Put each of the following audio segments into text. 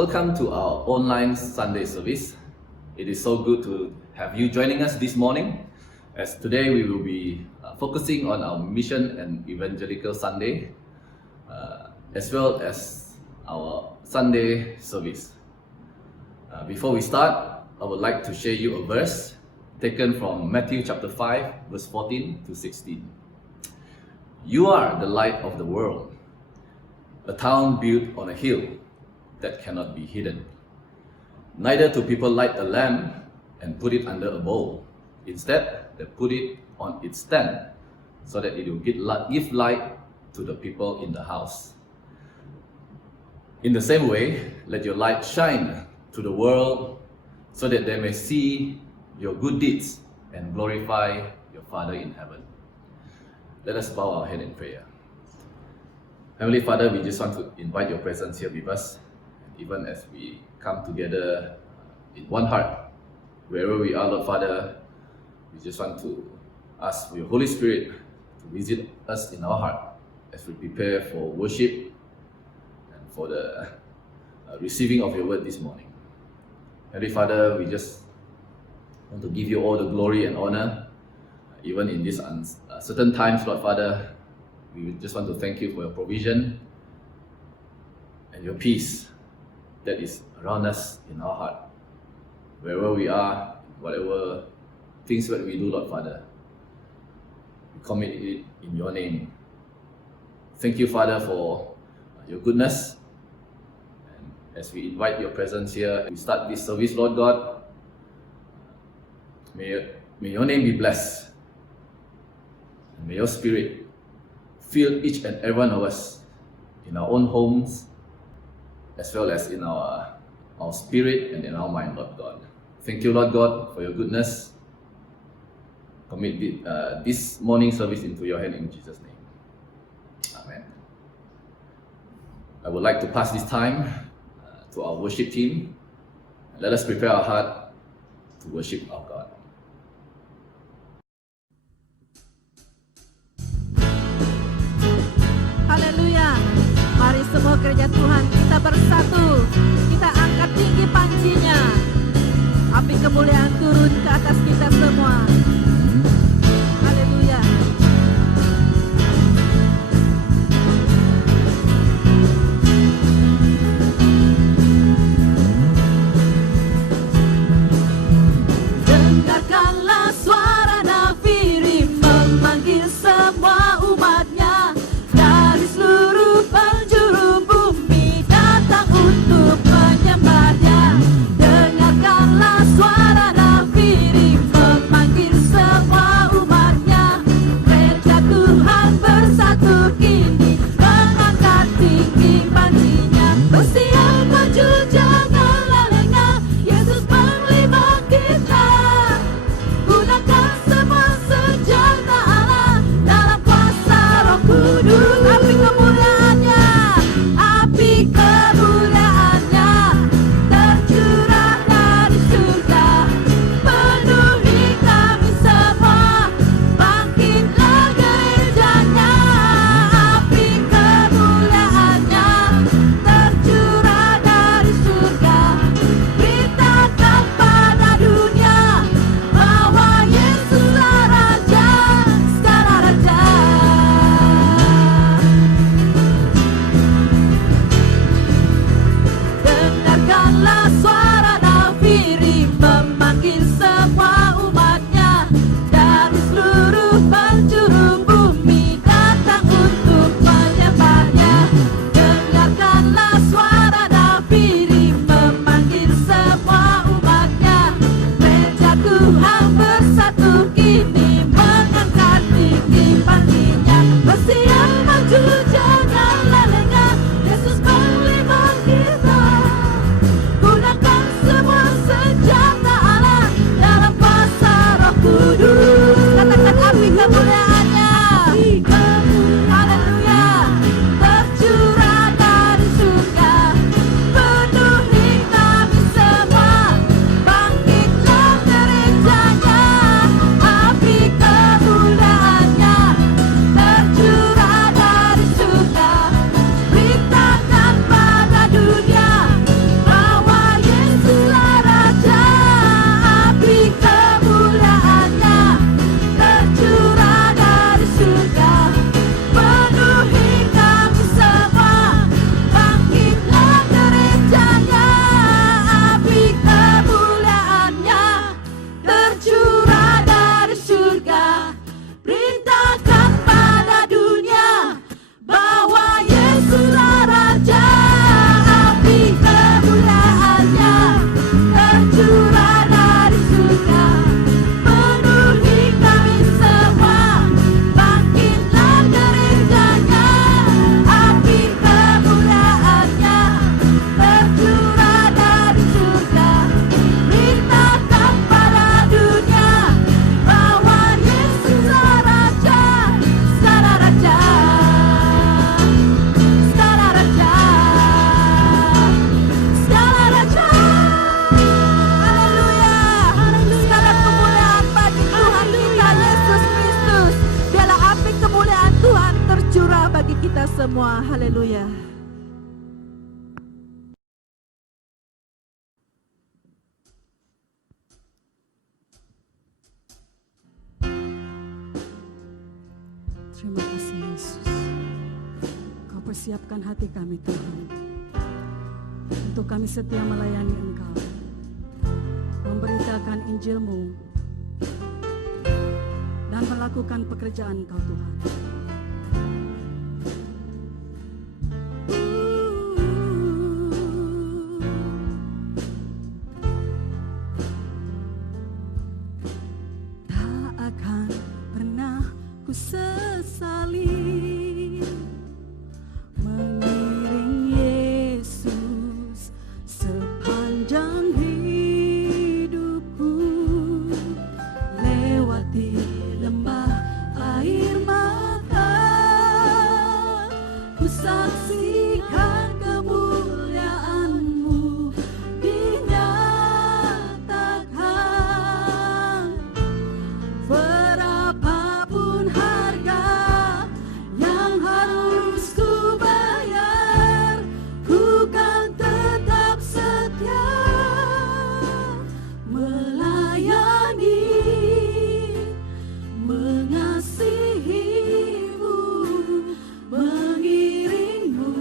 Welcome to our online Sunday service. It is so good to have you joining us this morning, as today we will be focusing on our Mission and Evangelical Sunday, as well as our Sunday service. Before we start, I would like to share you a verse taken from Matthew chapter 5, verse 14 to 16. You are the light of the world, a town built on a hill that cannot be hidden. Neither do people light a lamp and put it under a bowl. Instead, they put it on its stand so that it will give light to the people in the house. In the same way, let your light shine to the world so that they may see your good deeds and glorify your Father in heaven. Let us bow our head in prayer. Heavenly Father, we just want to invite your presence here with us, even as we come together in one heart. Wherever we are, Lord Father, we just want to ask for your Holy Spirit to visit us in our heart as we prepare for worship and for the receiving of your word this morning. Heavenly Father, we just want to give you all the glory and honor, even in these uncertain times, Lord Father. We just want to thank you for your provision and your peace that is around us in our heart. Wherever we are, whatever things that we do, Lord Father, we commit it in your name. Thank you, Father, for your goodness. And as we invite your presence here, we start this service, Lord God, may your name be blessed. And may your Spirit fill each and every one of us in our own homes, as well as in our spirit and in our mind, Lord God. Thank you, Lord God, for your goodness. Commit this morning service into your hand in Jesus' name. Amen. I would like to pass this time to our worship team. Let us prepare our heart to worship our God. Haleluya. Mari semua kerja Tuhan kita bersatu. Kita angkat tinggi pancinya. Api kemuliaan turun ke atas kita semua. Haleluya. Dengarkanlah suara Nabi memanggil semua umatnya dari seluruh penjuru bumi datang untuk menyembahnya. Dengarkanlah suara Nabi memanggil semua semua. Haleluya. Terima kasih Yesus. Kau persiapkan hati kami Tuhan, untuk kami setia melayani Engkau, memberitakan Injil-Mu, dan melakukan pekerjaan Kau Tuhan. Tak akan pernah ku sesali mengiring Yesus sepanjang hidupku, lewati lembah air mata, ku saksikan kemuliaan-Mu dinyatakan. Berapapun harga yang harus ku bayar, ku kan tetap setia melayani, mengasihi-Mu, mengiring-Mu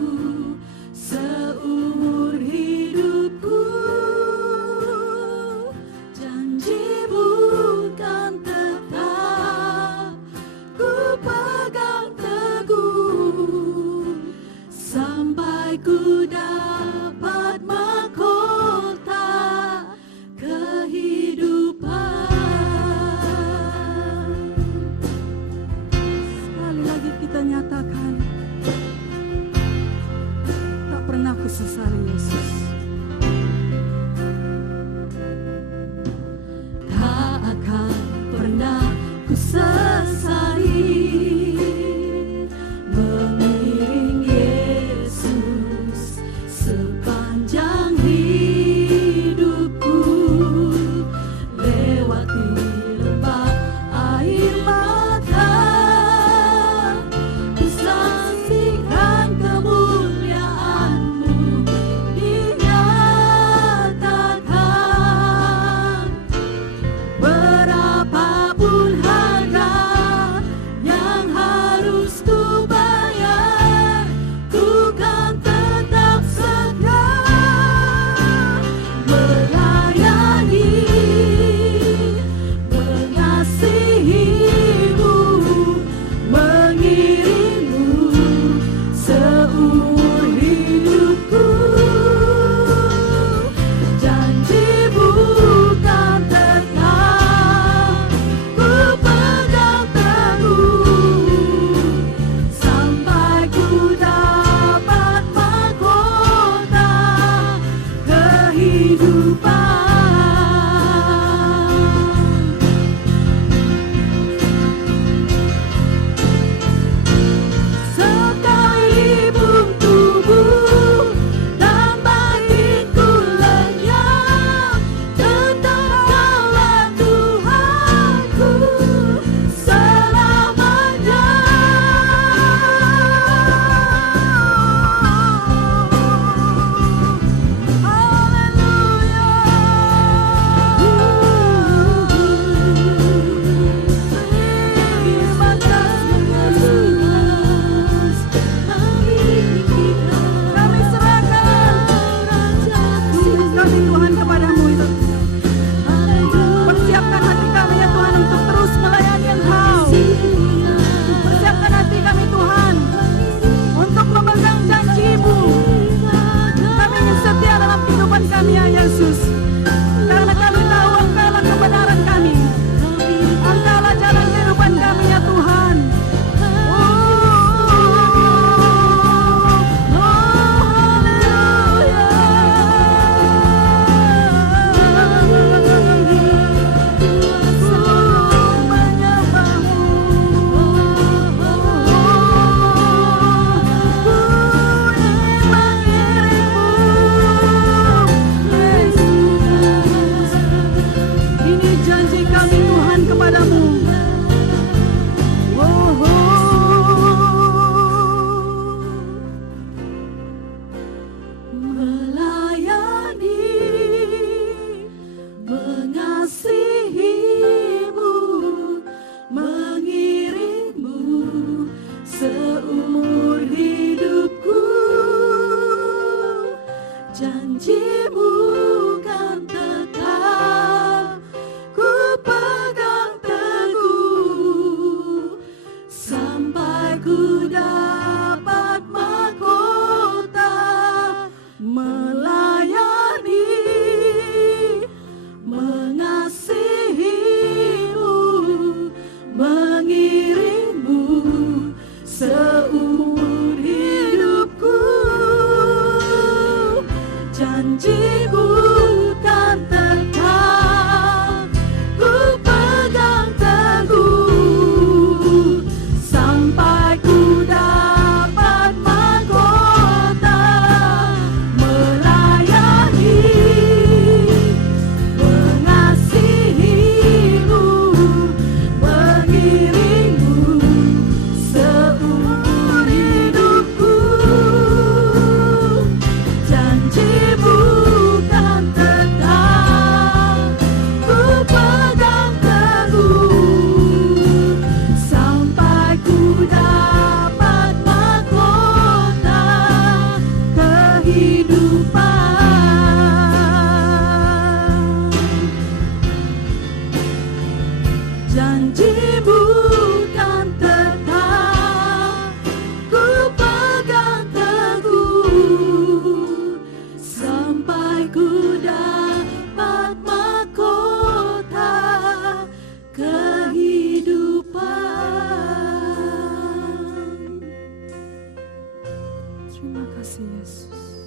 Terima kasih Yesus.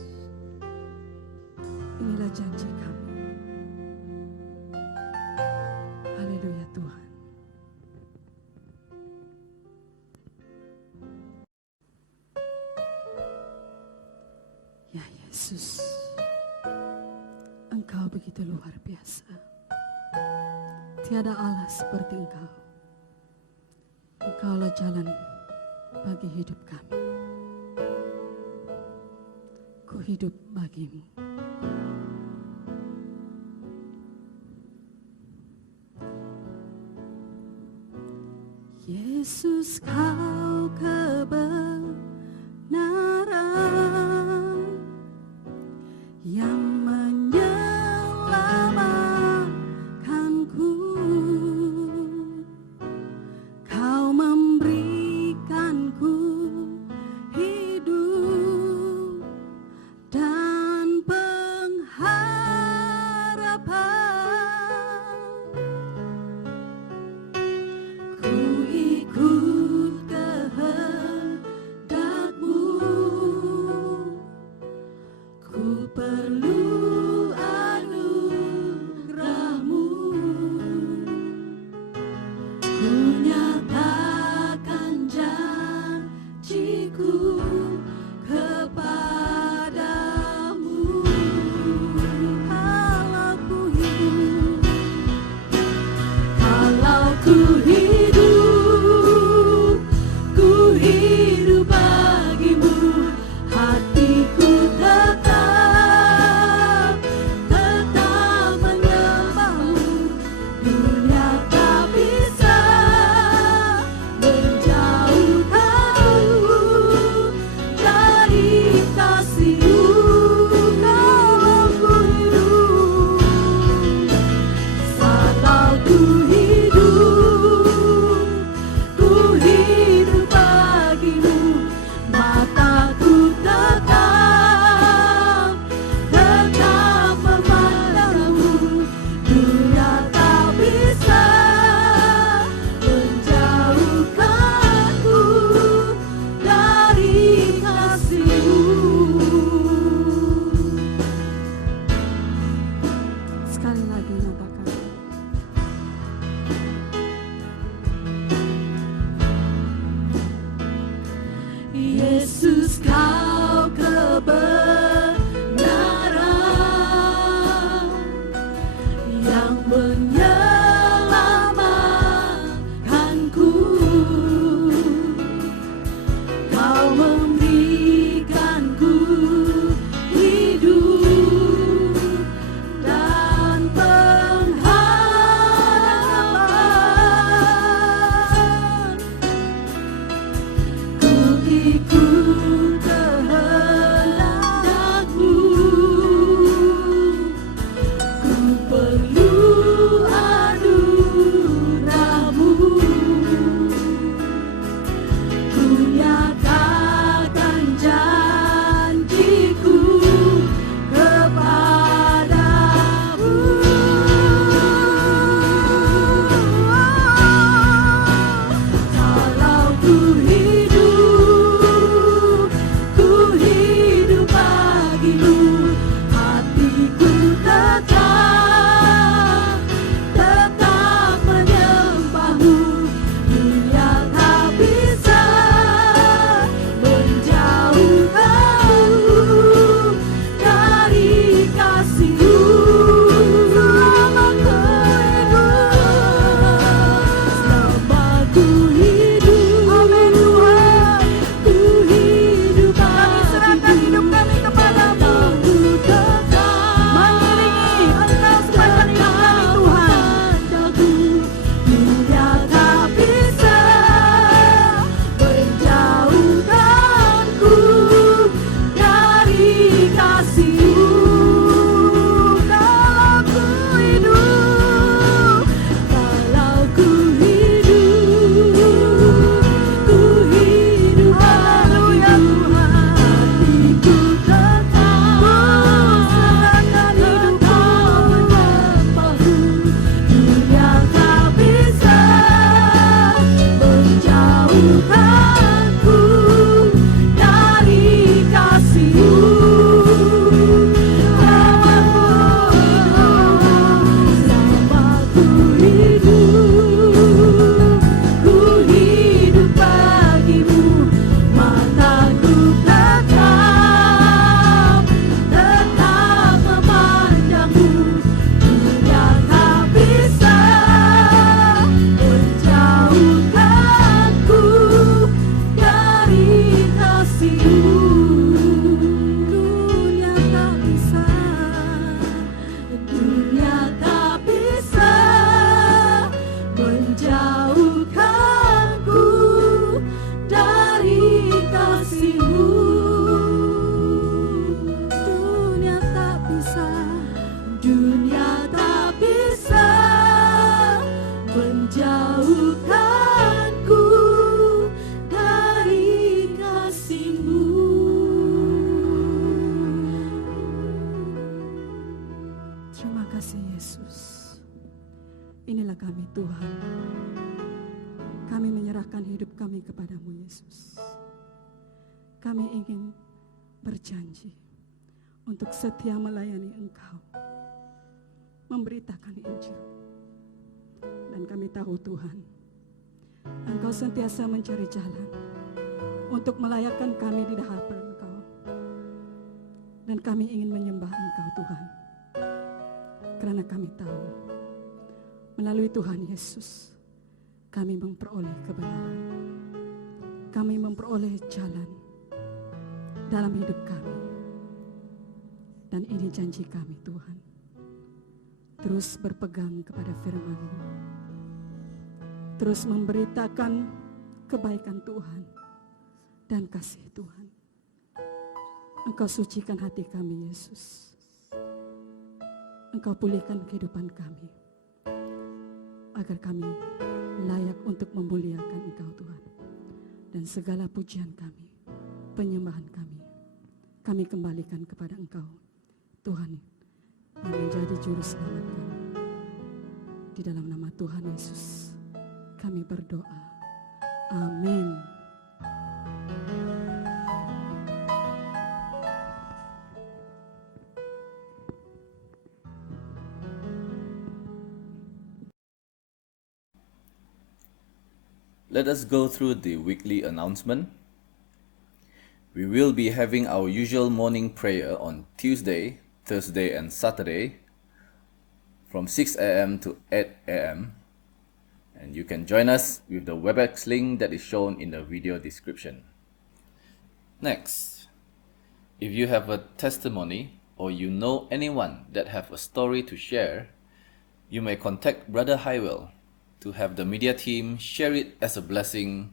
Inilah janji kami. Haleluya Tuhan. Ya Yesus, Engkau begitu luar biasa. Tiada Allah seperti Engkau. Engkaulah jalan bagi hidup kami. Ku hidup bagimu. Yesus, Kau kebenaran yang menyelamatkanku. Kau memberikanku hidup dan pengharapan. inilah kami Tuhan. Kami menyerahkan hidup kami kepadamu Yesus. Kami ingin berjanji untuk setia melayani Engkau, memberitakan Injil. Dan kami tahu Tuhan, Engkau sentiasa mencari jalan untuk melayakkan kami di hadapan Engkau. Dan kami ingin menyembah Engkau Tuhan. Karena kami tahu, melalui Tuhan Yesus, kami memperoleh kebenaran. Kami memperoleh jalan dalam hidup kami. Dan ini janji kami Tuhan. Terus berpegang kepada firman-Mu. Terus memberitakan kebaikan Tuhan dan kasih Tuhan. Engkau sucikan hati kami Yesus. Engkau pulihkan kehidupan kami. Agar kami layak untuk memuliakan Engkau Tuhan. Dan segala pujian kami, penyembahan kami kembalikan kepada Engkau Tuhan yang menjadi juru selamat kami. Di dalam nama Tuhan Yesus kami berdoa. Amin. Let us go through the weekly announcement. We will be having our usual morning prayer on Tuesday, Thursday, and Saturday from 6 a.m. to 8 a.m. And you can join us with the WebEx link that is shown in the video description. Next, if you have a testimony or you know anyone that have a story to share, you may contact Brother Highwell to have the media team share it as a blessing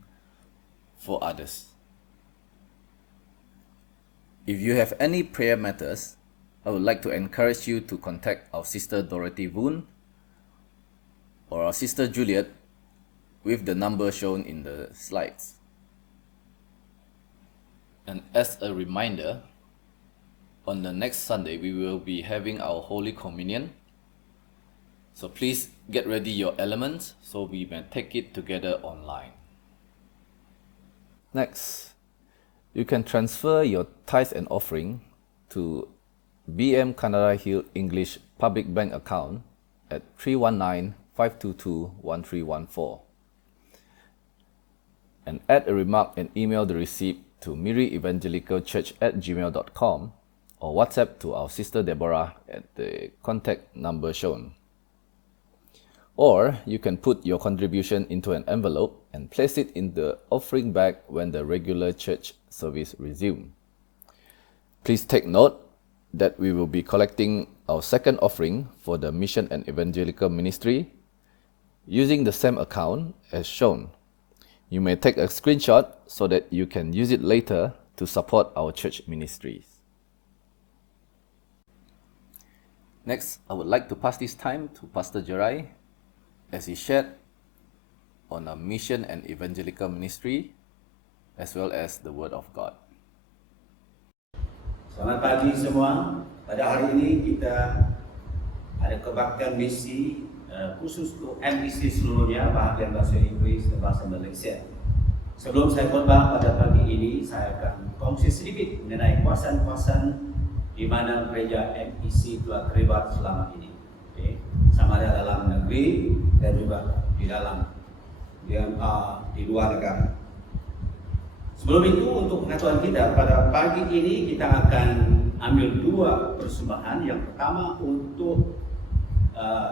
for others. If you have any prayer matters, I would like to encourage you to contact our sister Dorothy Voon or our sister Juliet with the number shown in the slides. And as a reminder, on the next Sunday we will be having our Holy Communion. So please get ready your elements so we may take it together online. Next, you can transfer your tithes and offering to BM Canara Hill English Public Bank account at 319-522-1314. And add a remark and email the receipt to mirievangelicalchurch@gmail.com or WhatsApp to our sister Deborah at the contact number shown. Or you can put your contribution into an envelope and place it in the offering bag when the regular church service resumes. Please take note that we will be collecting our second offering for the Mission and Evangelical Ministry using the same account as shown. You may take a screenshot so that you can use it later to support our church ministries. Next, I would like to pass this time to Pastor Jerai as he shared on our mission and evangelical ministry as well as the Word of God. Selamat pagi semua. Pada hari ini kita ada kebaktian misi khusus untuk MIC seluruhnya, bahagian bahasa Inggris dan bahasa Malaysia. Sebelum saya khotbah pada pagi ini, saya akan kongsi sedikit mengenai kuasa-kuasa di mana gereja MIC telah terlibat selama ini. Sama ada dalam negeri dan juga di dalam di luar negara. Sebelum itu, untuk pengetahuan kita pada pagi ini kita akan ambil dua persembahan. Yang pertama untuk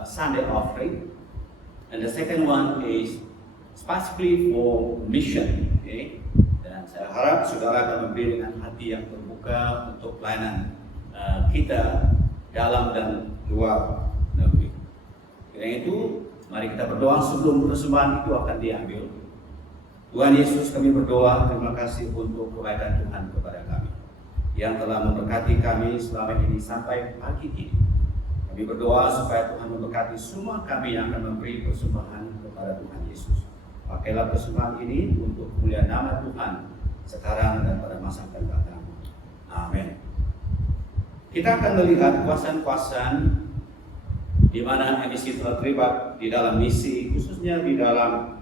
Sunday offering, and the second one is specifically for mission. Okay? Dan saya harap saudara akan memberi dengan hati yang terbuka untuk pelayanan kita dalam dan luar negeri. Karena itu, mari kita berdoa sebelum persembahan itu akan diambil. Tuhan Yesus, kami berdoa, terima kasih untuk kebaikan Tuhan kepada kami yang telah memberkati kami selama ini sampai pagi ini. Kami berdoa supaya Tuhan memberkati semua kami yang akan memberi persembahan kepada Tuhan Yesus. Pakailah persembahan ini untuk kemuliaan nama Tuhan sekarang dan pada masa akan datang. Amin. Kita akan melihat kuasa-kuasa di mana MBC telah terlibat di dalam misi, khususnya di dalam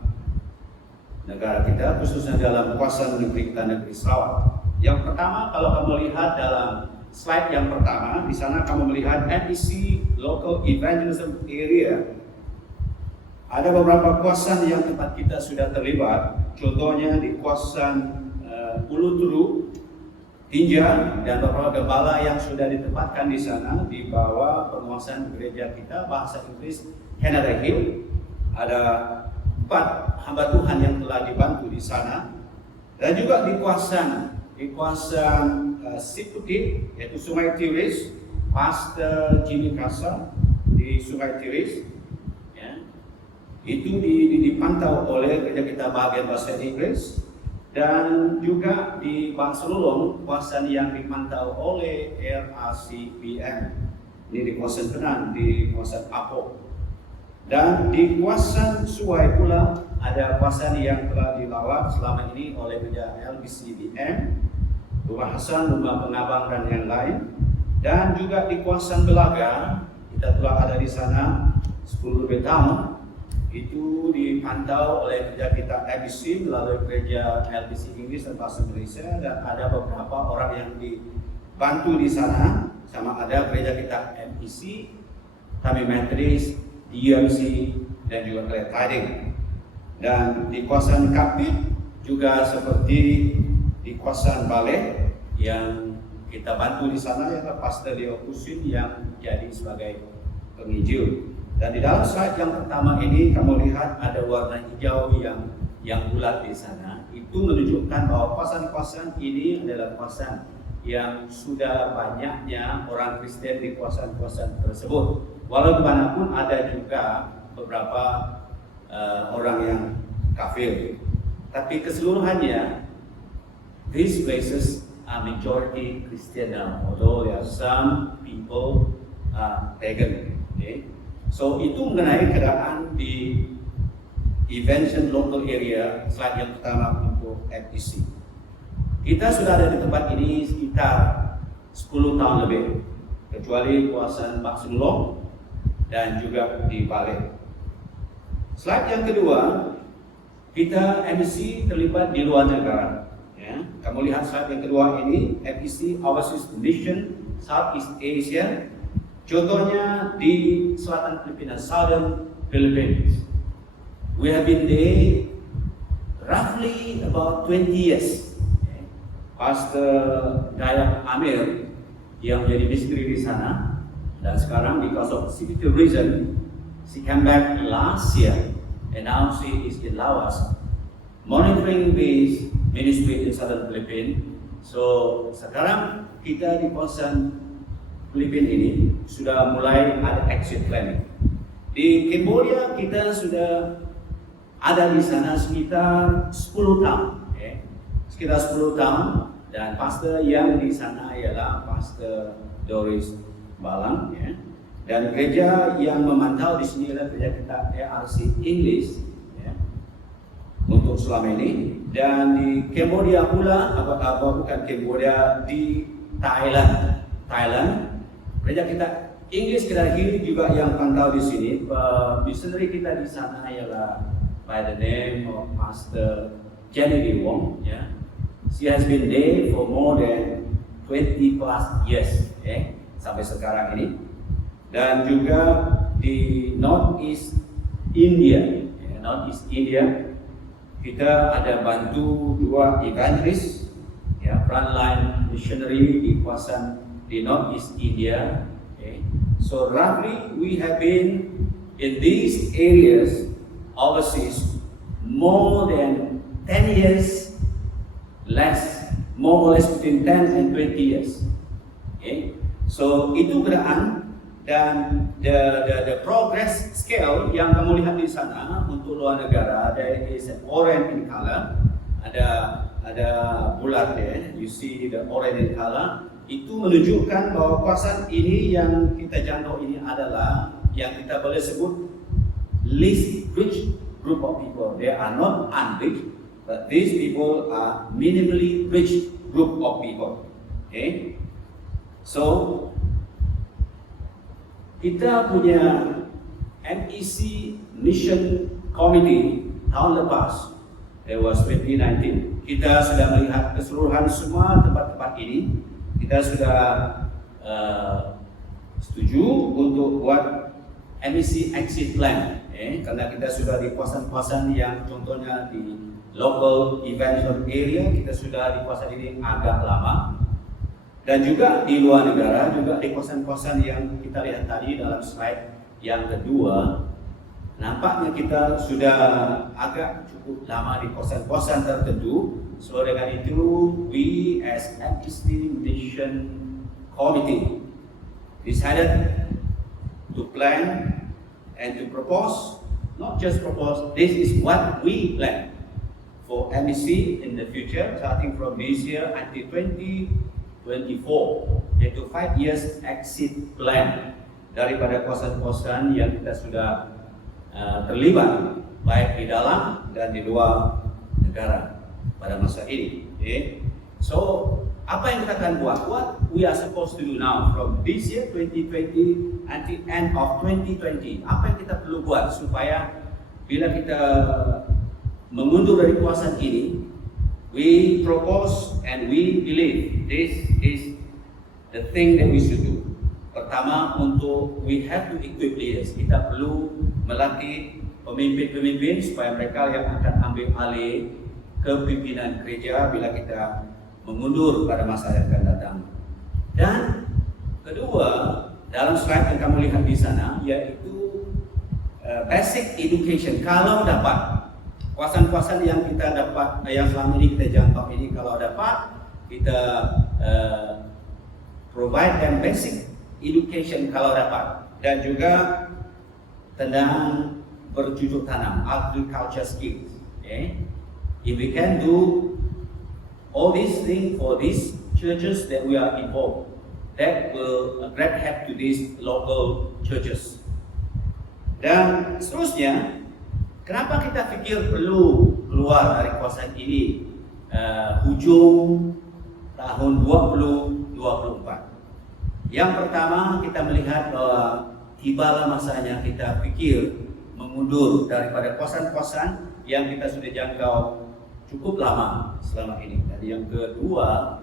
negara kita, khususnya dalam kawasan negeri kita, negeri Sarawak. Yang pertama, kalau kamu lihat dalam slide yang pertama, di sana kamu melihat MBC Local Evangelism Area. Ada beberapa kawasan yang tempat kita sudah terlibat, contohnya di kawasan Ulu Turu, Tinja, dan beberapa gembala yang sudah ditempatkan di sana di bawah penguasaan gereja kita bahasa Inggris Canada Hill. Ada 4 hamba Tuhan yang telah dibantu di sana, dan juga di kawasan Siputit, yaitu Sungai Tiris, Pastor Jimmy Kasa di Sungai Tiris, ya. Itu dipantau oleh gereja kita bagian bahasa Inggris. Dan juga di Bangselulong, kawasan yang dipantau oleh RACPM. Ini di kawasan Penang, di kawasan Apo. Dan di kawasan Suai pula ada kawasan yang telah dilawat selama ini oleh gereja LBCBM, Rumah Hasan, Rumah Pengabang, dan yang lain. Dan juga di kawasan Belaga, kita telah ada di sana 10 lebih tahun. Itu dipantau oleh gereja kita ABC melalui gereja LBC Inggris dan Bahasa Indonesia, dan ada beberapa orang yang dibantu di sana, sama ada gereja kita MPC, Tami Metris, DMC, dan juga Clare Tiding. Dan di kawasan Kapit juga seperti di kawasan Bale yang kita bantu di sana adalah Pastor Leo Kusin yang jadi sebagai penginjil. Dan di dalam slide yang pertama ini kamu lihat ada warna hijau yang bulat di sana. Itu menunjukkan bahwa kawasan-kawasan ini adalah kawasan yang sudah banyaknya orang Kristen di kawasan-kawasan tersebut. Walaupun ada juga beberapa orang yang kafir, tapi keseluruhannya these places are majority Christian now, although there are some people pagan. Okay? So itu mengenai keadaan di Evangelism Local Area, slide yang pertama untuk FTC. Kita sudah ada di tempat ini sekitar 10 tahun lebih, kecuali kawasan Bangselulong dan juga di Bale. Slide yang kedua, kita MBC terlibat di luar negara. Ya. Kamu lihat slide yang kedua ini, MBC Overseas Mission Southeast Asia. Contohnya di selatan Filipina, Southern Philippines. We have been there roughly about 20 years. Pastor Dayak Amir yang menjadi misteri di sana, dan sekarang because of security reason, she came back last year, and now she is in Laos, monitoring this ministry in Southern Philippines. So sekarang kita di kawasan Filipina ini sudah mulai ada exit planning. Di Cambodia kita sudah ada di sana sekitar 10 tahun, sekitar 10 tahun, dan pastor yang di sana ialah Pastor Doris Balang, dan gereja yang memantau di sini adalah gereja kita ARC English, untuk selama ini. Dan di Cambodia pula, bukan Cambodia, di Thailand. Gereja kita Inggris Kedahiri juga yang pantau di sini. Missionary kita di sana ialah by the name of Pastor Jenny Wong. Ya. She has been there for more than 20 plus years, sampai sekarang ini. Dan juga di Northeast India, kita ada bantu 2 evangelis, frontline missionary di kawasan di Northeast India. So roughly we have been in these areas overseas more than 10 years, more or less between 10 and 20 years. So itu gerakan, dan the progress scale yang kamu lihat di sana untuk luar negara, there is orange in color, ada bulat ya, you see the orange in color. Itu menunjukkan bahwa kawasan ini yang kita jangkau ini adalah yang kita boleh sebut least rich group of people. They are not unrich, but these people are minimally rich group of people. So kita punya MEC Mission Committee tahun lepas, it was 2019. Kita sudah melihat keseluruhan semua tempat-tempat ini. Kita sudah setuju untuk buat MEC Exit Plan, karena kita sudah di kawasan-kawasan yang contohnya di local event area, kita sudah di kawasan ini agak lama. Dan juga di luar negara, juga di kawasan-kawasan yang kita lihat tadi dalam slide yang kedua, nampaknya kita sudah agak cukup lama di kawasan-kawasan tertentu. So dengan itu, we as MEC Mission Committee decided to plan and to propose, not just propose, this is what we plan for MEC in the future, starting from this year until 2024, yaitu 5 years exit plan daripada kawasan-kawasan yang kita sudah terlibat baik di dalam dan di luar negara pada masa ini. So apa yang kita akan buat? What we are supposed to do now from this year 2020 until end of 2020? Apa yang kita perlu buat supaya bila kita mengundur dari kawasan ini, we propose and we believe this is the thing that we should do. Pertama, untuk we have to equip leaders. Kita perlu melatih pemimpin-pemimpin supaya mereka yang akan ambil alih kepimpinan gereja bila kita mengundur pada masa yang akan datang. Dan kedua, dalam slide yang kamu lihat di sana, yaitu basic education. Kalau dapat, kawasan-kawasan yang kita dapat, yang selama ini kita jangkau ini, kalau dapat, kita provide them basic education kalau dapat. Dan juga tentang bercocok tanam, agriculture skills. If we can do all these things for these churches that we are involved, that will grab help to these local churches. Dan seterusnya, kenapa kita fikir perlu keluar dari kawasan ini hujung tahun 2024? Yang pertama, kita melihat bahwa tibalah masanya kita fikir mengundur daripada kawasan-kawasan yang kita sudah jangkau cukup lama selama ini. Dan yang kedua,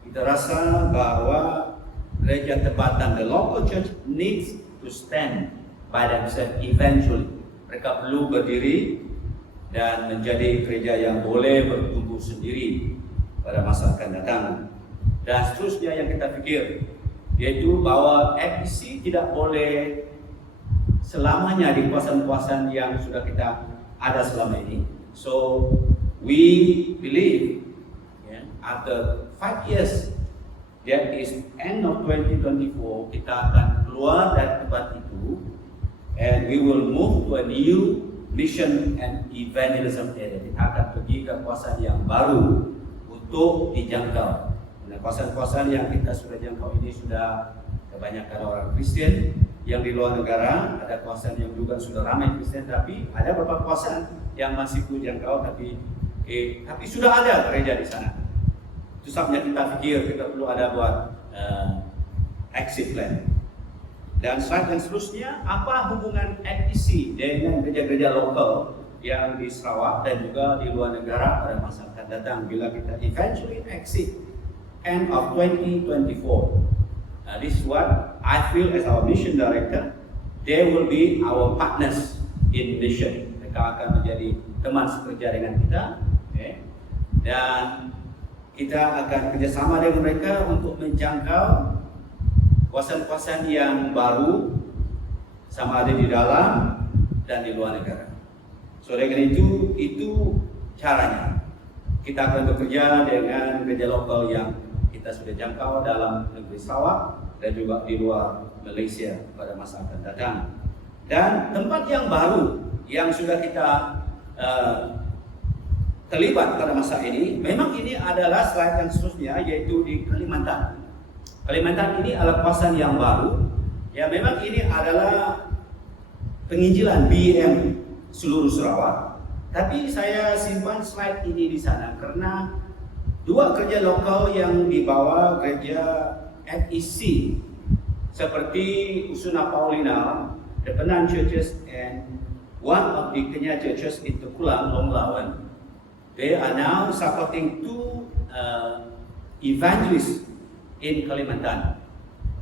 kita rasa bahwa gereja tempatan, the local church needs to stand by themselves eventually. Mereka perlu berdiri dan menjadi gereja yang boleh bertumbuh sendiri pada masa akan datang. Dan seterusnya yang kita fikir, yaitu bahwa MEC tidak boleh selamanya di kawasan-kawasan yang sudah kita ada selama ini. So we believe after 5 years, that is end of 2024, kita akan keluar dari tempat itu and we will move to a new mission and evangelism area. Kita akan pergi ke kawasan yang baru untuk dijangkau. Nah, kawasan-kawasan yang kita sudah jangkau ini sudah kebanyakan orang Kristen. Yang di luar negara ada kawasan yang juga sudah ramai Kristen, tapi ada beberapa kawasan yang masih belum jangkau, tapi sudah ada gereja di sana. Itu sebabnya kita pikir kita perlu ada buat exit plan. Dan slide yang seterusnya, apa hubungan MEC dengan gereja-gereja lokal yang di Sarawak dan juga di luar negara pada masa akan datang bila kita eventually exit end of 2024. This is what I feel as our mission director. They will be our partners in mission. Mereka akan menjadi teman sekerja dengan kita, dan kita akan kerjasama dengan mereka untuk menjangkau kawasan-kawasan yang baru, sama ada di dalam dan di luar negara. So dengan itu caranya. Kita akan bekerja dengan gereja lokal yang kita sudah jangkau dalam negeri Sarawak dan juga di luar Malaysia pada masa akan datang. Dan tempat yang baru yang sudah kita terlibat pada masa ini, memang ini adalah slide yang seterusnya, yaitu di Kalimantan. Kalimantan ini adalah kawasan yang baru. Ya, memang ini adalah penginjilan BEM seluruh Sarawak. Tapi saya simpan slide ini di sana karena dua gereja lokal yang dibawa gereja MEC seperti Usuna Paulina the Penang churches and one of the Kenya churches in Tekulang, Long Lawan, they are now supporting two evangelists in Kalimantan.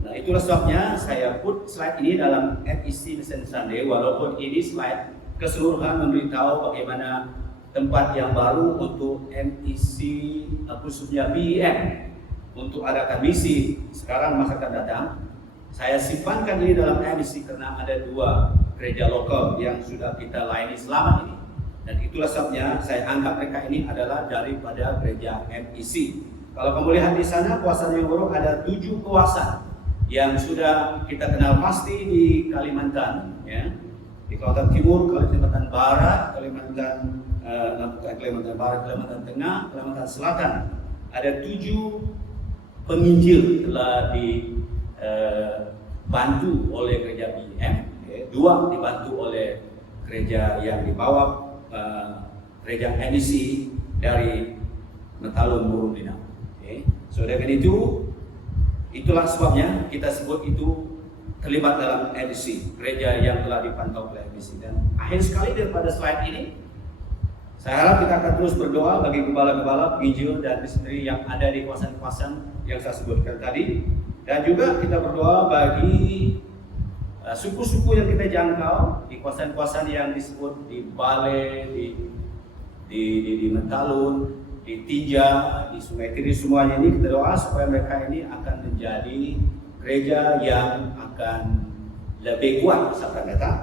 Nah, itulah sebabnya saya put slide ini dalam FEC Mission Sunday, walaupun ini slide keseluruhan memberitahu bagaimana tempat yang baru untuk MEC, khususnya BEM, untuk adakan misi sekarang masa akan datang. Saya simpankan ini dalam MEC karena ada dua gereja lokal yang sudah kita layani selama ini. Dan itulah sebabnya saya anggap mereka ini adalah daripada gereja MEC. Kalau kamu lihat di sana, kawasan yang baru ada 7 kawasan yang sudah kita kenal pasti di Kalimantan, ya, di Kalimantan Timur, Kalimantan Barat, Kalimantan Barat, Kalimantan Tengah, Kalimantan Selatan. Ada 7 penginjil telah dibantu oleh gereja BEM, ya, 2 dibantu oleh gereja yang di bawah gereja MEC dari Metalun Murundina. Okay. So dengan itu, itulah sebabnya kita sebut itu terlibat dalam MEC, gereja yang telah dipantau oleh MEC. Dan akhir sekali daripada slide ini, saya harap kita akan terus berdoa bagi gembala-gembala, penginjil dan missionary yang ada di kawasan-kawasan yang saya sebutkan tadi. Dan juga kita berdoa bagi suku-suku yang kita jangkau di kawasan-kawasan yang disebut di Bale, di Mentalun, di Tija, di Sungai Tiri, semuanya ini kita doa supaya mereka ini akan menjadi gereja yang akan lebih kuat saat akan datang.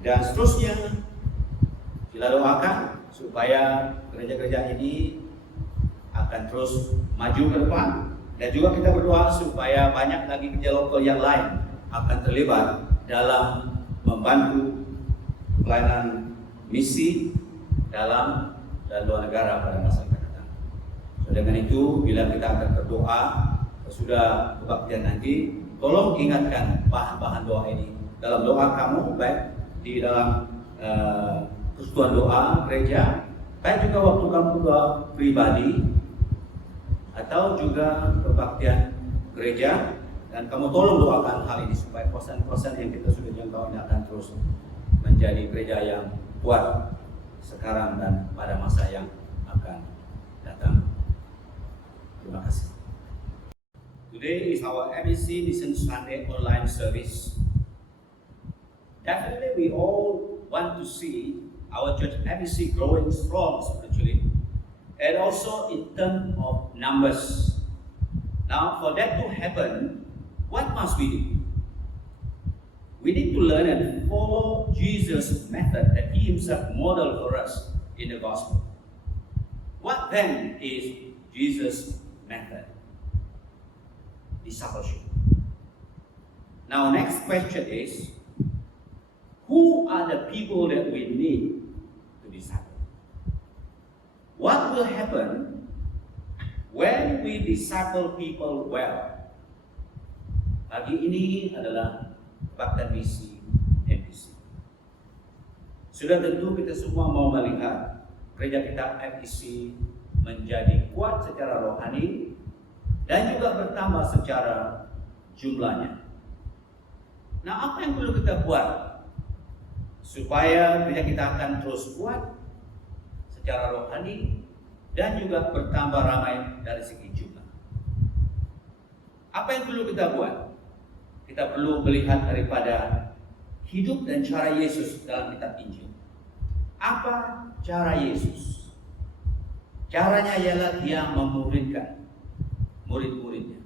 Dan seterusnya kita doakan supaya gereja-gereja ini akan terus maju ke depan. Dan juga kita berdoa supaya banyak lagi gereja lokal yang lain akan terlibat dalam membantu pelayanan misi dalam dan luar negara pada masa akan datang. So, dengan itu, bila kita akan berdoa sudah kebaktian nanti, tolong ingatkan bahan-bahan doa ini dalam doa kamu, baik di dalam persekutuan doa gereja, baik juga waktu kamu doa pribadi, atau juga kebaktian gereja. Dan kamu tolong doakan hal ini supaya kawasan-kawasan yang kita sudah jangkau ini akan terus menjadi gereja yang kuat sekarang dan pada masa yang akan datang. Terima kasih. Today is our MEC Mission Sunday online service. Definitely we all want to see our church MEC growing strong spiritually and also in terms of numbers. Now for that to happen, what must we do? We need to learn and follow Jesus' method that He Himself modeled for us in the Gospel. What then is Jesus' method? Discipleship. Now, next question is, who are the people that we need to disciple? What will happen when we disciple people well? Pagi ini adalah kebaktian misi MEC. Sudah tentu kita semua mau melihat gereja kita MEC menjadi kuat secara rohani dan juga bertambah secara jumlahnya. Nah, apa yang perlu kita buat supaya gereja kita akan terus kuat secara rohani dan juga bertambah ramai dari segi jumlah? Apa yang perlu kita buat? Kita perlu melihat daripada hidup dan cara Yesus dalam kitab Injil. Apa cara Yesus? Caranya ialah Dia memuridkan murid-muridnya,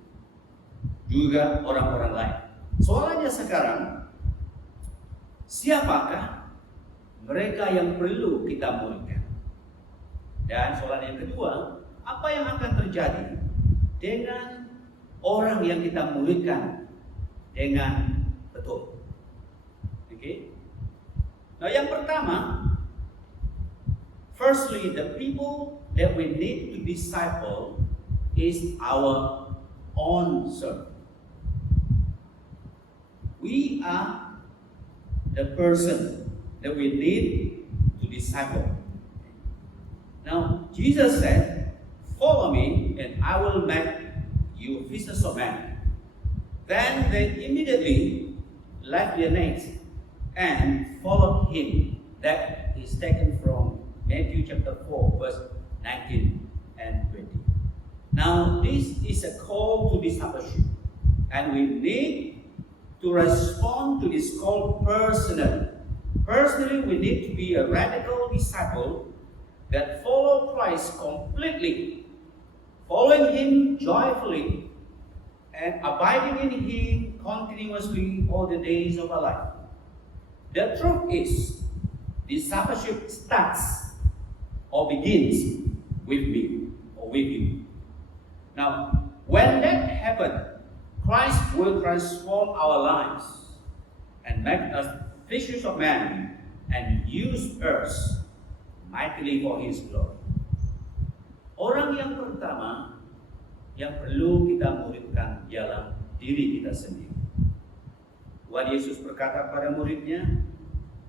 juga orang-orang lain. Soalnya sekarang, siapakah mereka yang perlu kita muridkan? Dan soalan yang kedua, apa yang akan terjadi dengan orang yang kita muridkan dengan betul? Okay? Nah, yang pertama, firstly, the people that we need to disciple is our own servant. We are the person that we need to disciple. Now, Jesus said, "Follow me, and I will make you fishers of men." Then they immediately left their nets and followed him. That is taken from Matthew chapter 4, verse 19 and 20. Now, this is a call to discipleship, and we need to respond to this call personally. Personally, we need to be a radical disciple that follow Christ completely, following him joyfully, and abiding in him continuously all the days of our life. The truth is, discipleship starts or begins with me or with you. Now, when that happens, Christ will transform our lives and make us fishers of men and use us mightily for his glory. Orang yang pertama yang perlu kita muridkan ialah diri kita sendiri. Tuhan Yesus berkata kepada muridnya,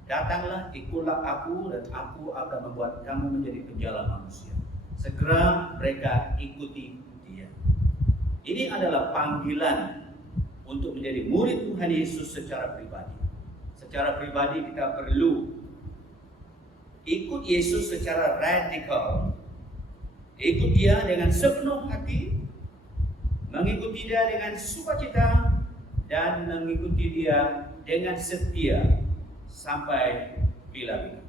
"Datanglah, ikutlah aku, dan aku akan membuat kamu menjadi penjala manusia." Segera mereka ikuti dia. Ini adalah panggilan untuk menjadi murid Tuhan Yesus secara pribadi. Secara pribadi kita perlu ikut Yesus secara radikal. Ikut dia dengan sepenuh hati, mengikuti dia dengan sukacita, dan mengikuti dia dengan setia sampai bila-bila.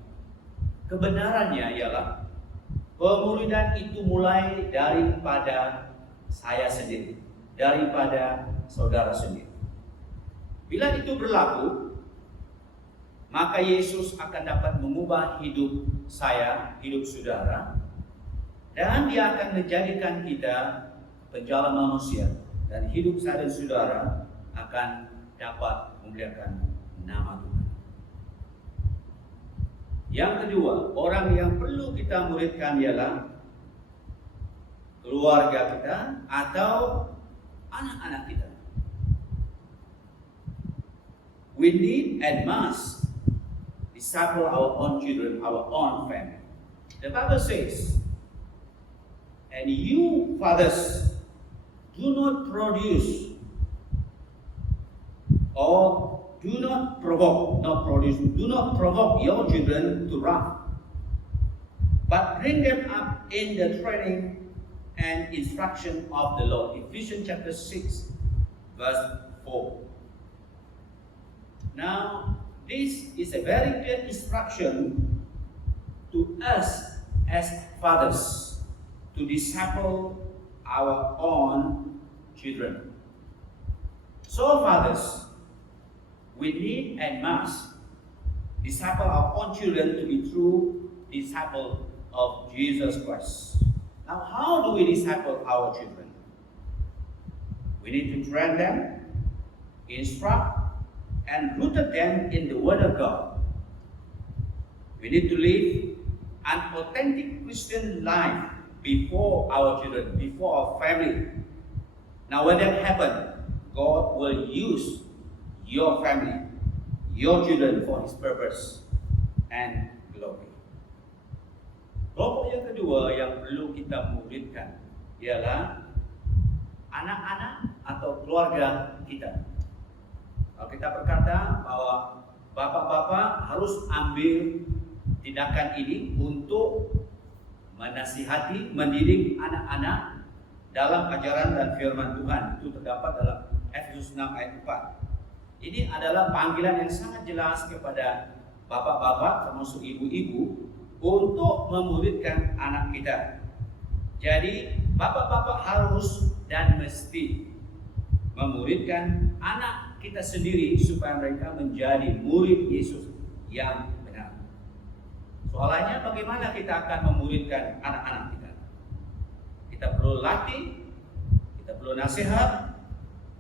Kebenarannya ialah pemuridan itu mulai daripada saya sendiri, daripada saudara sendiri. Bila itu berlaku, maka Yesus akan dapat mengubah hidup saya, hidup saudara, dan dia akan menjadikan kita penjala manusia, dan hidup saya dan saudara akan dapat memuliakan nama Tuhan. Yang kedua, orang yang perlu kita muridkan ialah keluarga kita atau anak-anak kita. We need and must disciple our own children, our own family. The Bible says, "And you fathers, do not produce or do not provoke your children to wrath, but bring them up in the training and instruction of the Lord." Ephesians chapter 6, verse 4. Now, this is a very clear instruction to us as fathers to disciple our own children. So, fathers, we need and must disciple our own children to be true disciples of Jesus Christ. Now, how do we disciple our children? We need to train them, instruct, and rooted them in the Word of God. We need to live an authentic Christian life before our children, before our family. Now, when that happens, God will use your family, your children for His purpose and glory. Kelompok yang kedua yang perlu kita muridkan ialah anak-anak atau keluarga kita. Kalau kita berkata bahwa bapak-bapak harus ambil tindakan ini untuk menasihati, mendidik anak-anak dalam ajaran dan firman Tuhan. Itu terdapat dalam Efesus 6 ayat 4. Ini adalah panggilan yang sangat jelas kepada bapak-bapak termasuk ibu-ibu untuk memuridkan anak kita. Jadi bapak-bapak harus dan mesti memuridkan anak kita sendiri supaya mereka menjadi murid Yesus yang benar. Soalannya, bagaimana kita akan memuridkan anak-anak kita? Kita perlu latih, kita perlu nasihat,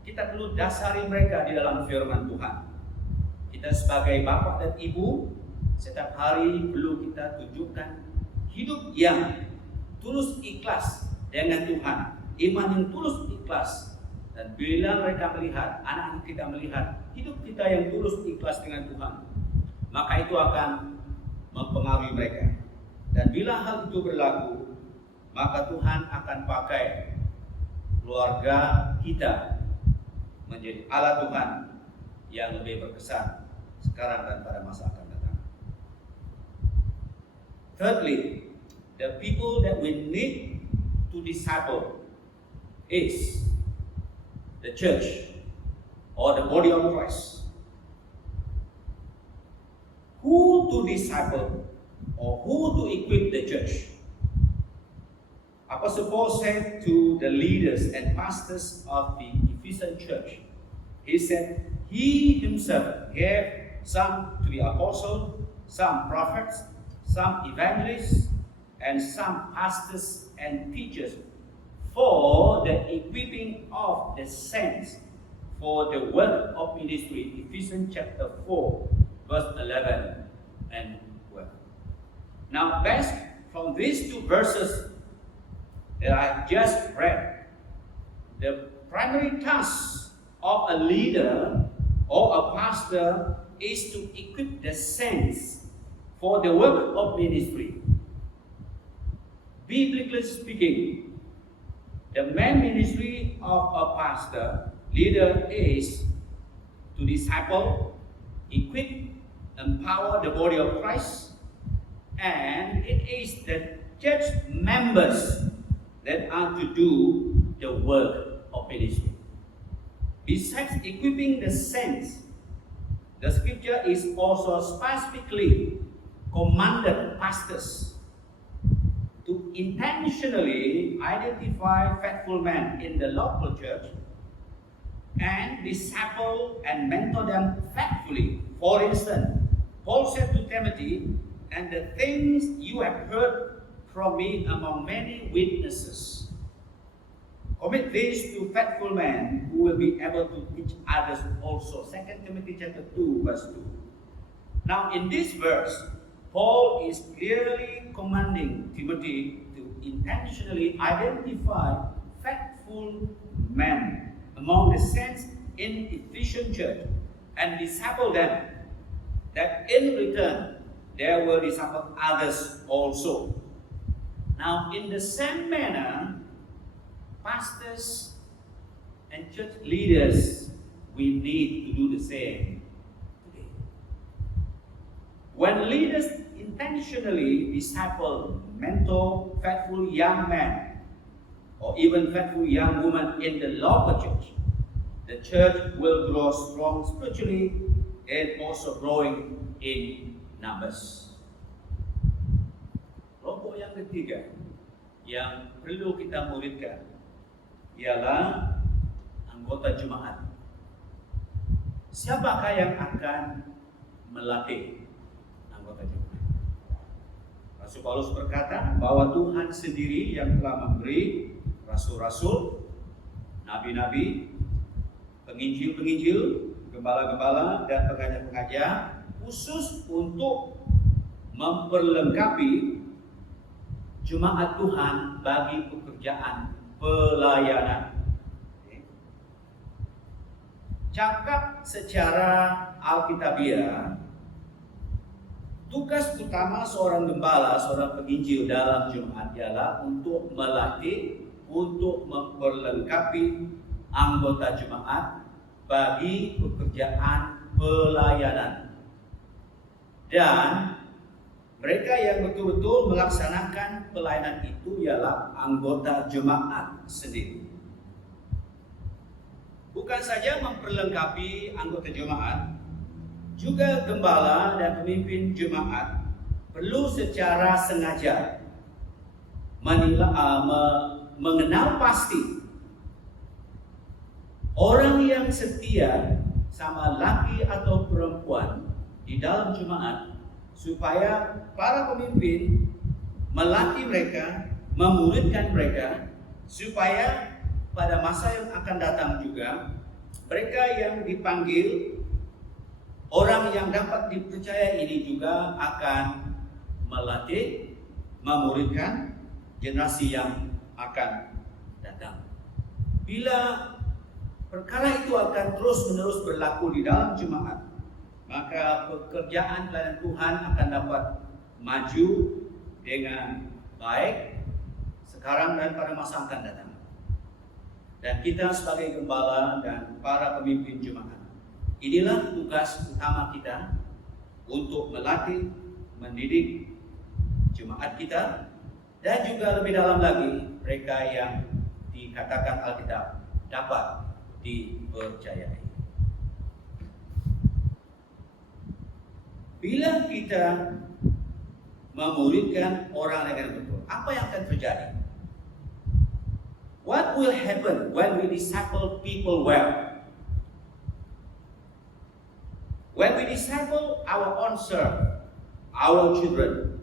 kita perlu dasari mereka di dalam firman Tuhan. Kita sebagai bapak dan ibu, setiap hari perlu kita tunjukkan hidup yang tulus ikhlas dengan Tuhan, iman yang tulus ikhlas. Dan bila mereka melihat, anak-anak kita melihat hidup kita yang tulus ikhlas dengan Tuhan, maka itu akan mempengaruhi mereka. Dan bila hal itu berlaku, maka Tuhan akan pakai keluarga kita menjadi alat Tuhan yang lebih berkesan sekarang dan pada masa akan datang. Thirdly, the people that we need to disciple is the church or the body of Christ. Who to disciple or who to equip the church? Apostle Paul said to the leaders and pastors of the Ephesian church, he said, he himself gave some to be apostles, some prophets, some evangelists, and some pastors and teachers for the equipping of the saints for the work of ministry. Ephesians chapter 4, verse 11 and 12. Now, based from these two verses that I just read, the primary task of a leader or a pastor is to equip the saints for the work of ministry. Biblically speaking, the main ministry of a pastor, leader, is to disciple, equip, empower the body of Christ, and it is the church members that are to do the work of ministry. Besides equipping the saints, the scripture is also specifically commanded pastors to intentionally identify faithful men in the local church and disciple and mentor them faithfully. For instance, Paul said to Timothy, "And the things you have heard from me among many witnesses, commit these to faithful men who will be able to teach others also." 2 Timothy chapter 2, verse 2. Now in this verse, Paul is clearly commanding Timothy to intentionally identify faithful men among the saints in Ephesian church and disciple them, that in return they will disciple others also. Now in the same manner, pastors and church leaders, we need to do the same today. When leaders intentionally disciple, mentor faithful young men or even faithful young women in the local church, the church will grow strong spiritually and also growing in numbers. Kelompok yang ketiga yang perlu kita muridkan ialah anggota jemaat. Siapakah yang akan melatih anggota jemaat? Rasul Paulus berkata bahwa Tuhan sendiri yang telah memberi rasul-rasul, nabi-nabi, penginjil-penginjil, gembala-gembala, dan pengajar-pengajar khusus untuk memperlengkapi jemaat Tuhan bagi pekerjaan pelayanan. Cakap secara alkitabiah, tugas utama seorang gembala, seorang penginjil dalam jemaat ialah untuk melatih, untuk memperlengkapi anggota jemaat bagi pekerjaan pelayanan. Dan mereka yang betul-betul melaksanakan pelayanan itu ialah anggota jemaat sendiri. Bukan saja memperlengkapi anggota jemaat, juga gembala dan pemimpin jemaat perlu secara sengaja mengenal pasti orang yang setia sama laki atau perempuan di dalam jemaat, supaya para pemimpin melatih mereka, memuridkan mereka, supaya pada masa yang akan datang juga mereka yang dipanggil, orang yang dapat dipercaya ini juga akan melatih, memuridkan generasi yang akan datang. Bila perkara itu akan terus-menerus berlaku di dalam jemaat, maka pekerjaan pelayanan Tuhan akan dapat maju dengan baik sekarang dan pada masa akan datang. Dan kita sebagai gembala dan para pemimpin jemaat Inilah tugas utama kita untuk melatih, mendidik jemaat kita, dan juga lebih dalam lagi mereka yang dikatakan Alkitab dapat dipercayai. Bila kita memuridkan orang dengan betul, apa yang akan terjadi? What will happen when we disciple people well? When we disciple our own serf, our children,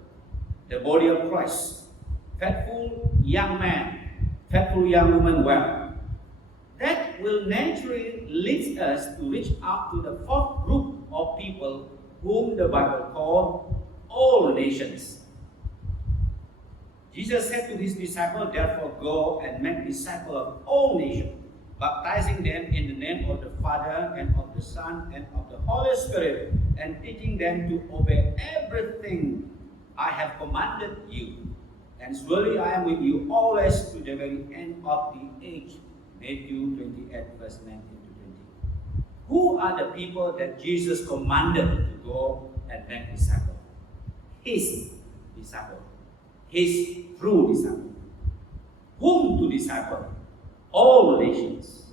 the body of Christ, faithful young man, faithful young woman well, that will naturally lead us to reach out to the fourth group of people whom the Bible calls all nations. Jesus said to his disciples, therefore go and make disciples of all nations, baptizing them in the name of the Father and of the Son and of the Holy Spirit, and teaching them to obey everything I have commanded you. And surely I am with you always to the very end of the age. Matthew 28 verse 19 to 20. Who are the people that Jesus commanded to go and make disciples? His disciples. His true disciples. Whom to disciple? All nations.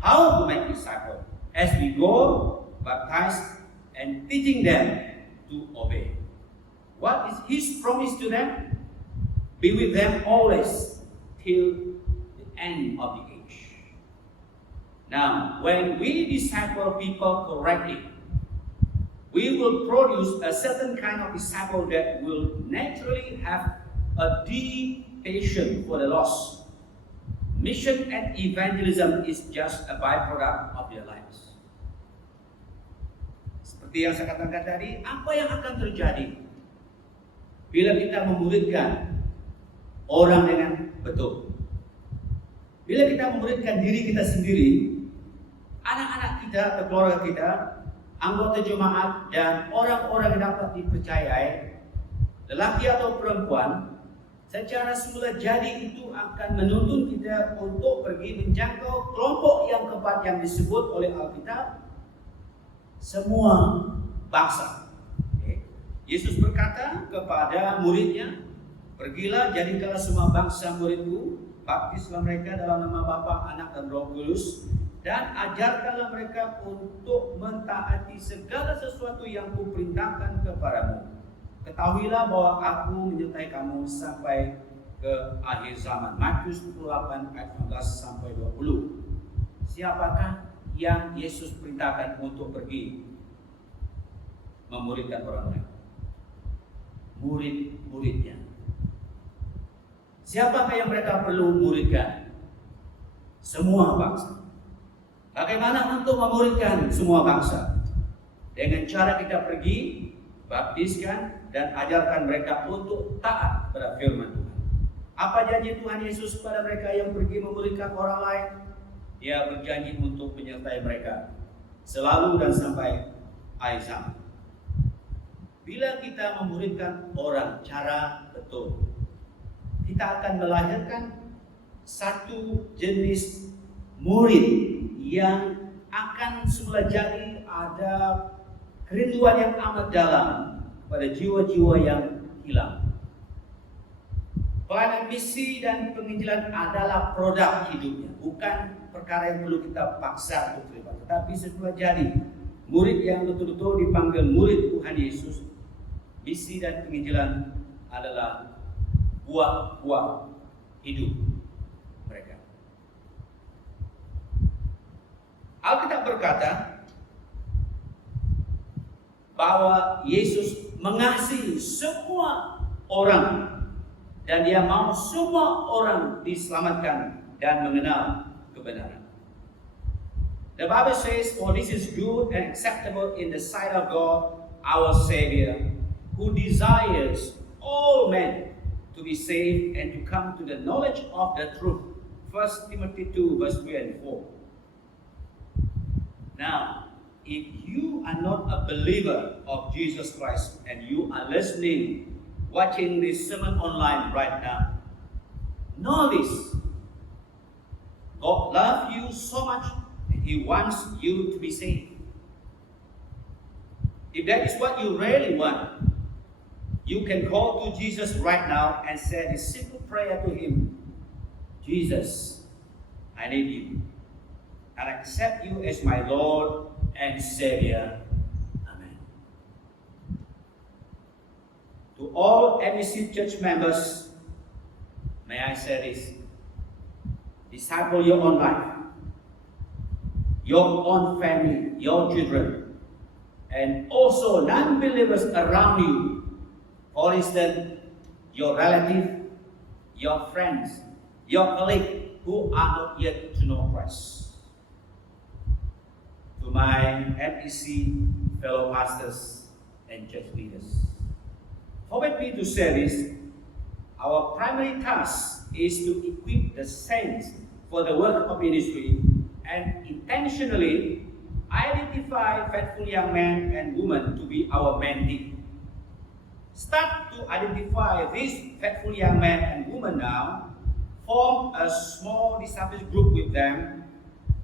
How to make disciples? As we go, baptize, and teaching them to obey. What is His promise to them? Be with them always till the end of the age. Now, when we disciple people correctly, we will produce a certain kind of disciple that will naturally have a deep passion for the lost. Mission and evangelism is just a byproduct of their lives. Seperti yang saya katakan tadi, apa yang akan terjadi bila kita memuridkan orang dengan betul? Bila kita memuridkan diri kita sendiri, anak-anak kita atau keluarga kita, anggota jemaat, dan orang-orang yang dapat dipercayai, lelaki atau perempuan, secara semula jadi itu akan menuntun kita untuk pergi menjangkau kelompok yang keempat yang disebut oleh Alkitab, semua bangsa. Yesus berkata kepada muridnya, pergilah jadikanlah semua bangsa muridku, baptislah mereka dalam nama Bapa, Anak, dan Roh Kudus, dan ajarkanlah mereka untuk mentaati segala sesuatu yang kuperintahkan kepadamu. Ketahuilah bahwa aku menyertai kamu sampai ke akhir zaman. Matius 28 ayat 15 sampai 20. Siapakah yang Yesus perintahkan untuk pergi memuridkan orang lain? Murid-muridnya. Siapakah yang mereka perlu muridkan? Semua bangsa. Bagaimana untuk memuridkan semua bangsa? Dengan cara kita pergi, baptiskan, dan ajarkan mereka untuk taat pada firman Tuhan. Apa janji Tuhan Yesus kepada mereka yang pergi memuridkan orang lain? Dia berjanji untuk menyertai mereka selalu dan sampai akhir zaman. Bila kita memuridkan orang cara betul, kita akan melahirkan satu jenis murid yang akan semula jadi ada kerinduan yang amat dalam pada jiwa-jiwa yang hilang. Pelayanan misi dan penginjilan adalah produk hidupnya, bukan perkara yang perlu kita paksa untuk terlibat. Tetapi setelah jadi murid yang betul-betul dipanggil murid Tuhan Yesus, misi dan penginjilan adalah buah-buah hidup mereka. Alkitab berkata bahwa Yesus mengasihi semua orang dan Dia mau semua orang diselamatkan dan mengenal kebenaran. The Bible says, "For this is good and acceptable in the sight of God, our Savior, who desires all men to be saved and to come to the knowledge of the truth." 1 Timothy 2 verse 3 and 4. Now, if you are not a believer of Jesus Christ and you are listening, watching this sermon online right now, know this: God loves you so much and He wants you to be saved. If that is what you really want, you can call to Jesus right now and say this simple prayer to Him. Jesus, I need you. And accept you as my Lord and Savior. Amen. To all MBC church members, may I say this. Disciple your own life, your own family, your children, and also non-believers around you. For instance, your relative, your friends, your colleagues who are not yet to know Christ. To my MBC fellow pastors and church leaders, permit me to say this. Our primary task is to equip the saints for the work of ministry and intentionally identify faithful young men and women to be our mentee. Start to identify these faithful young men and women now, form a small discipleship group with them,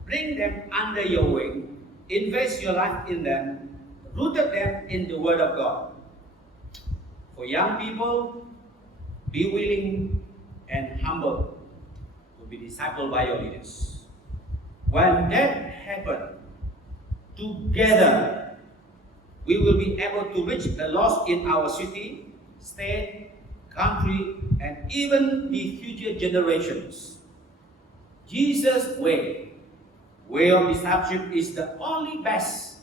bring them under your wing, invest your life in them, rooted them in the Word of God. For young people, be willing and humble to be discipled by your leaders. When that happens, together we will be able to reach the lost in our city, state, country, and even the future generations. Jesus' way of discipleship is the only best,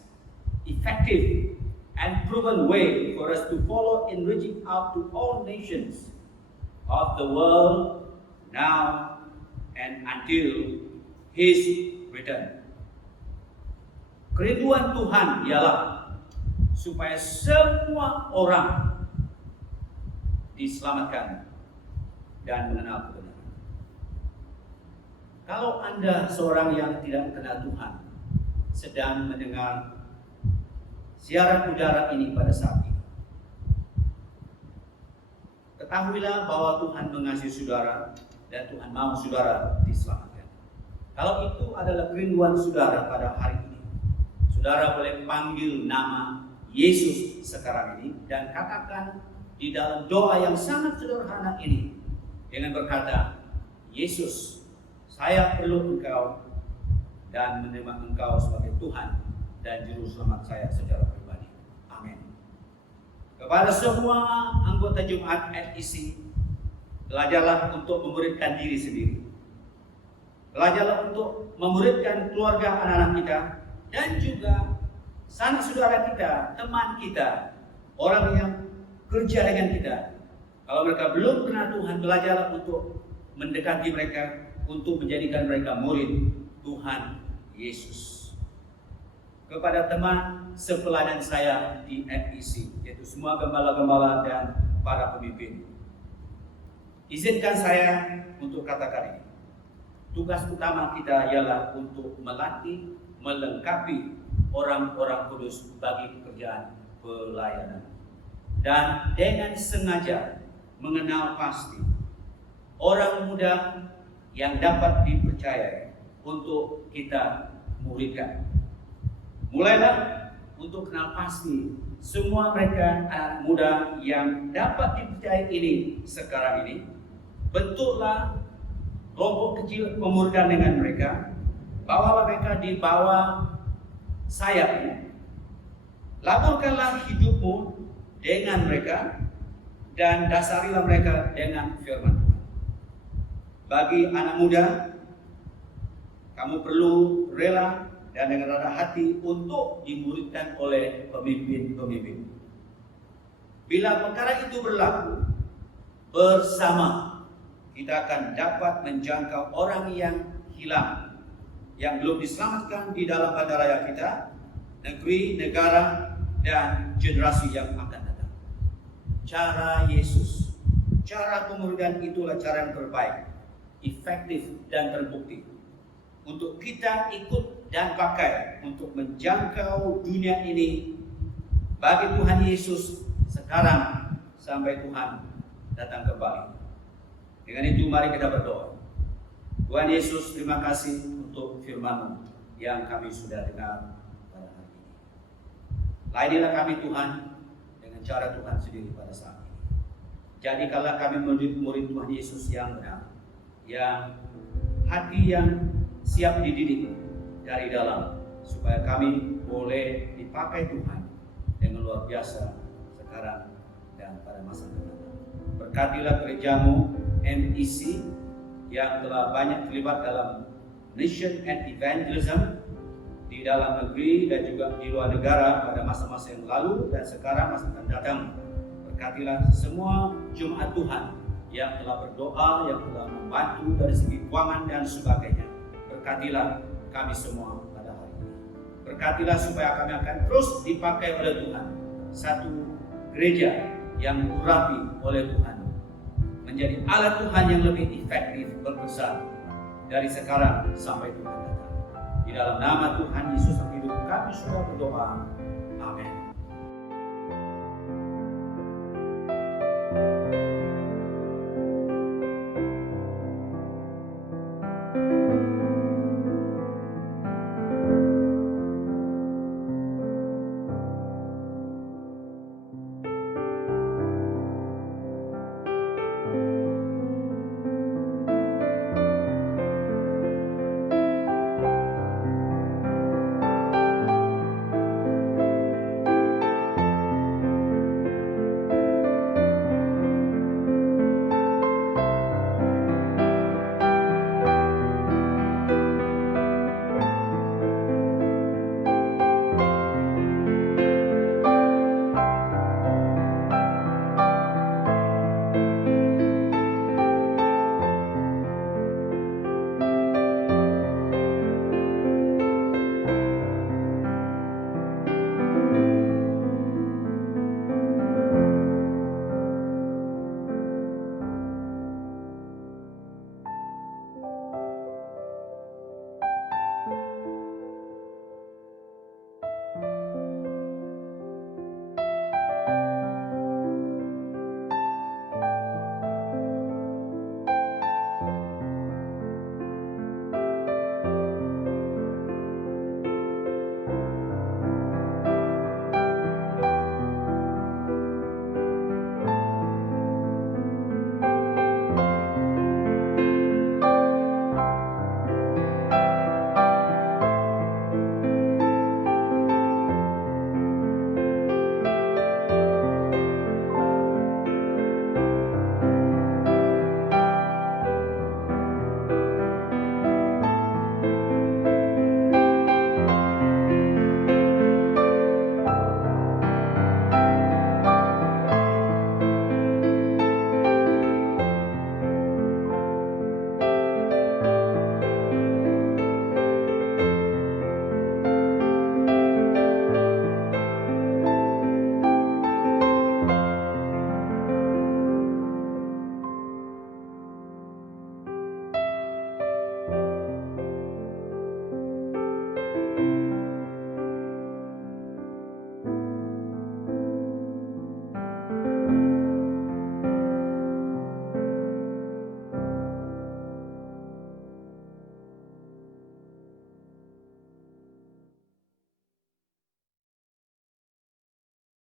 effective, and proven way for us to follow in reaching out to all nations of the world now and until His return. Kerinduan Tuhan ialah supaya semua orang diselamatkan dan mengenal kebenaran. Kalau Anda seorang yang tidak kenal Tuhan sedang mendengar siaran udara ini pada saat ini, ketahuilah bahwa Tuhan mengasihi saudara dan Tuhan mau saudara diselamatkan. Kalau itu adalah kerinduan saudara pada hari ini, saudara boleh panggil nama Yesus sekarang ini dan katakan di dalam doa yang sangat sederhana ini dengan berkata, Yesus, saya perlu Engkau dan menerima Engkau sebagai Tuhan dan Juru Selamat saya secara pribadi. Amin. Kepada semua anggota Jemaat MBC, belajarlah untuk memuridkan diri sendiri. Belajarlah untuk memuridkan keluarga anak-anak kita dan juga sanak saudara kita, teman kita, orang yang kerja dengan kita. Kalau mereka belum kenal Tuhan, belajarlah untuk mendekati mereka, untuk menjadikan mereka murid Tuhan Yesus. Kepada teman sepelayan saya di MBC, yaitu semua gembala-gembala dan para pemimpin, izinkan saya untuk katakan ini. Tugas utama kita ialah untuk melatih, melengkapi orang-orang kudus bagi pekerjaan pelayanan. Dan dengan sengaja mengenal pasti orang muda yang dapat dipercayai untuk kita muridkan. Mulailah untuk kenal pasti semua mereka anak muda yang dapat dipercayai ini sekarang ini. Bentuklah kelompok kecil pemuridan dengan mereka. Bawalah mereka di bawah sayapmu. Laburkanlah hidupmu dengan mereka dan dasarilah mereka dengan firman Tuhan. Bagi anak muda, kamu perlu rela dan dengan rendah hati untuk dimuridkan oleh pemimpin-pemimpin. Bila perkara itu berlaku, bersama kita akan dapat menjangkau orang yang hilang, yang belum diselamatkan di dalam bandaraya kita, negeri, negara, dan generasi yang akan datang. Cara Yesus, cara pemuridan itulah cara yang terbaik, efektif, dan terbukti untuk kita ikut dan pakai untuk menjangkau dunia ini bagi Tuhan Yesus sekarang sampai Tuhan datang kembali. Dengan itu mari kita berdoa. Tuhan Yesus, terima kasih untuk firman-Mu yang kami sudah dengar pada hari ini. Layanilah kami Tuhan dengan cara Tuhan sendiri pada saat ini. Jadikanlah kami murid Tuhan Yesus yang benar, yang hati yang siap dididik dari dalam, supaya kami boleh dipakai Tuhan dengan luar biasa sekarang dan pada masa depan. Berkatilah gerejamu MEC yang telah banyak terlibat dalam mission and evangelism di dalam negeri dan juga di luar negara pada masa-masa yang lalu dan sekarang masa akan datang. Berkatilah semua jemaat Tuhan yang telah berdoa, yang telah membantu dari segi keuangan dan sebagainya. Berkatilah kami semua pada hari ini. Berkatilah supaya kami akan terus dipakai oleh Tuhan. Satu gereja yang diurapi oleh Tuhan, menjadi alat Tuhan yang lebih efektif berbesar dari sekarang sampai Tuhan datang. Di dalam nama Tuhan Yesus yang hidup kami sudah berdoa. Amin.